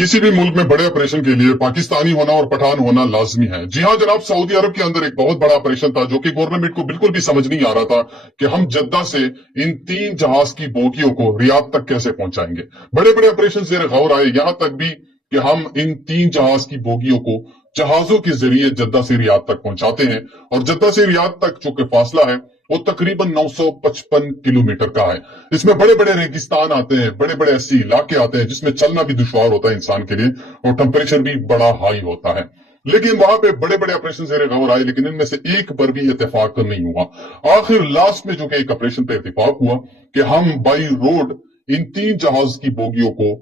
किसी भी मुल्क में बड़े ऑपरेशन के लिए पाकिस्तानी होना और पठान होना लाजमी है। जी हाँ जनाब, सऊदी अरब के अंदर एक बहुत बड़ा ऑपरेशन था जो कि गवर्नमेंट को बिल्कुल भी समझ नहीं आ रहा था कि हम जद्दा से इन 3 जहाज की बोगियों को रियाद तक कैसे पहुंचाएंगे। बड़े बड़े ऑपरेशन ज़ेर गौर आए, यहां तक भी कि हम इन 3 जहाज की बोगियों को जहाजों के जरिए जद्दा से रियाद तक पहुंचाते हैं। और जद्दा से रियाद तक जो कि फासला है वो तकरीबन 955 किलोमीटर का है। इसमें बड़े बड़े रेगिस्तान आते हैं, बड़े बड़े ऐसे इलाके आते हैं जिसमें चलना भी दुश्वार होता है इंसान के लिए, और टेम्परेचर भी बड़ा हाई होता है। लेकिन वहां पे बड़े बड़े ऑपरेशन ज़ेर गौर आए, लेकिन इनमें से एक पर भी इत्तेफाक नहीं हुआ। आखिर लास्ट में जो कि एक ऑपरेशन पे इत्तेफाक हुआ कि हम बाई रोड इन 3 जहाज की बोगियों को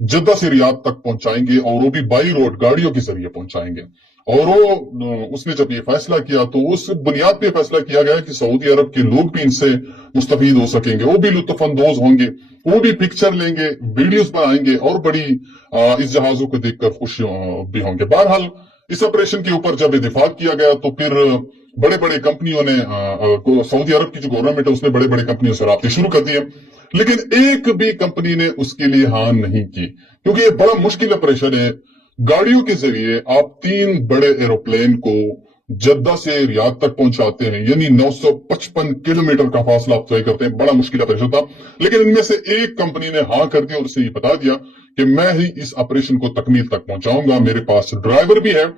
जद्दा से रियाद तक पहुंचाएंगे, और वो भी बाई रोड गाड़ियों के जरिए पहुंचाएंगे। और वो उसने जब ये फैसला किया तो उस बुनियाद पे फैसला किया गया कि सऊदी अरब के लोग भी इनसे मुस्तफीद हो सकेंगे, वो भी लुत्फानंदोज होंगे, वो भी पिक्चर लेंगे, वीडियोस बनाएंगे और बड़ी इस जहाजों को देखकर खुश भी होंगे। बहरहाल इस ऑपरेशन के ऊपर जब इत्तेफाक किया गया तो फिर बड़े बड़े कंपनियों ने सऊदी अरब की जो गवर्नमेंट है उसने बड़े बड़े कंपनियों से राब्ते शुरू कर दिए, लेकिन एक भी कंपनी ने उसके लिए हाँ नहीं की, क्योंकि ये बड़ा मुश्किल ऑपरेशन है। गाड़ियों के जरिए आप 3 बड़े एरोप्लेन को जद्दा से रियाद तक पहुंचाते हैं, यानी 955 किलोमीटर का फासला आप तय करते हैं। बड़ा मुश्किल ऑपरेशन था, लेकिन इनमें से एक कंपनी ने हाँ कर दिया और उसे ये बता दिया कि मैं ही इस ऑपरेशन को तकमील तक पहुंचाऊंगा, मेरे पास ड्राइवर भी है।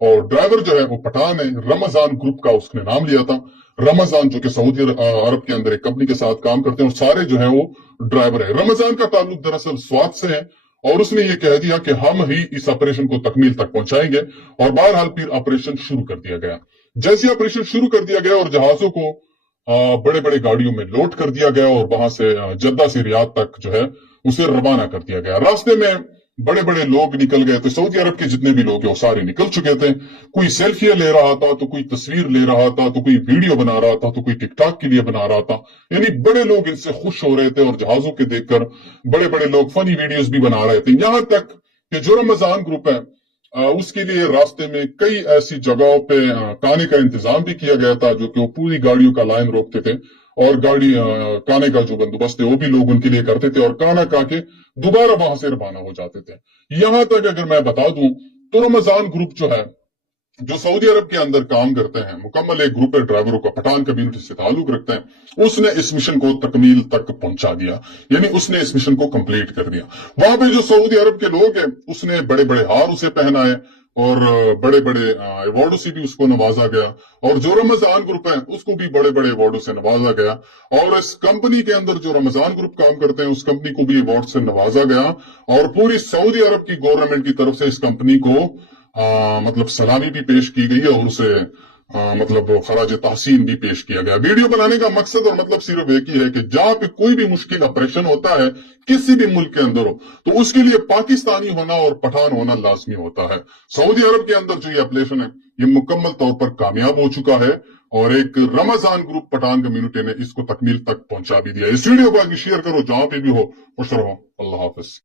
और ड्राइवर जो है वो पठान है, रमजान ग्रुप का उसने नाम लिया था। रमजान जो कि सऊदी अरब के अंदर एक कंपनी के साथ काम करते हैं और सारे जो है वो ड्राइवर है। रमजान का ताल्लुक दरअसल स्वात से है, और उसने ये कह दिया कि हम ही इस ऑपरेशन को तकमील तक पहुंचाएंगे। और बहरहाल फिर ऑपरेशन शुरू कर दिया गया। जैसे ऑपरेशन शुरू कर दिया गया और जहाजों को बड़े बड़े गाड़ियों में लोड कर दिया गया और वहां से जद्दा से रियाद तक जो है उसे रवाना कर दिया गया। रास्ते में बड़े बड़े लोग निकल गए थे, सऊदी अरब के जितने भी लोग हैं वो सारे निकल चुके थे। कोई सेल्फियां ले रहा था, तो कोई तस्वीर ले रहा था, तो कोई वीडियो बना रहा था, तो कोई टिकटॉक के लिए बना रहा था। यानी बड़े लोग इनसे खुश हो रहे थे और जहाजों के देखकर बड़े बड़े लोग फनी वीडियोस भी बना रहे थे। यहां तक कि जो रमजान ग्रुप है उसके लिए रास्ते में कई ऐसी जगहों पे खाने का इंतजाम भी किया गया था, जो कि वो पूरी गाड़ियों का लाइन रोकते थे और गाड़ी खाने का जो बंदोबस्त है वो भी लोग उनके लिए करते थे और खाना खा के दोबारा वहां से रवाना हो जाते थे। यहां तक अगर मैं बता दूं तो रमजान ग्रुप जो है, जो सऊदी अरब के अंदर काम करते हैं, मुकम्मल एक ग्रुप है ड्राइवरों का, पठान कम्युनिटी से ताल्लुक रखते हैं, उसने इस मिशन को तकमील तक पहुंचा दिया, यानी उसने इस मिशन को कंप्लीट कर दिया। वहां पे जो सऊदी अरब के लोग हैं उसने बड़े बड़े हार उसे पहनाए और बड़े बड़े अवार्डों से भी उसको नवाजा गया, और जो रमजान ग्रुप है उसको भी बड़े बड़े अवार्डों से नवाजा गया। और इस कंपनी के अंदर जो रमजान ग्रुप काम करते हैं उस कंपनी को भी अवार्ड से नवाजा गया, और पूरी सऊदी अरब की गवर्नमेंट की तरफ से इस कंपनी को मतलब सलामी भी पेश की गई है और उसे मतलब खराज तहसीन भी पेश किया गया। वीडियो बनाने का मकसद और मतलब सिर्फ एक ही है कि जहां पे कोई भी मुश्किल ऑपरेशन होता है किसी भी मुल्क के अंदर हो तो उसके लिए पाकिस्तानी होना और पठान होना लाजमी होता है। सऊदी अरब के अंदर जो ये ऑपरेशन है ये मुकम्मल तौर पर कामयाब हो चुका है, और एक रमजान ग्रुप पठान कम्युनिटी ने इसको तकमील तक पहुंचा भी दिया। इस वीडियो को आगे शेयर करो, जहां पे भी हो खुश रहो। अल्लाह हाफिज।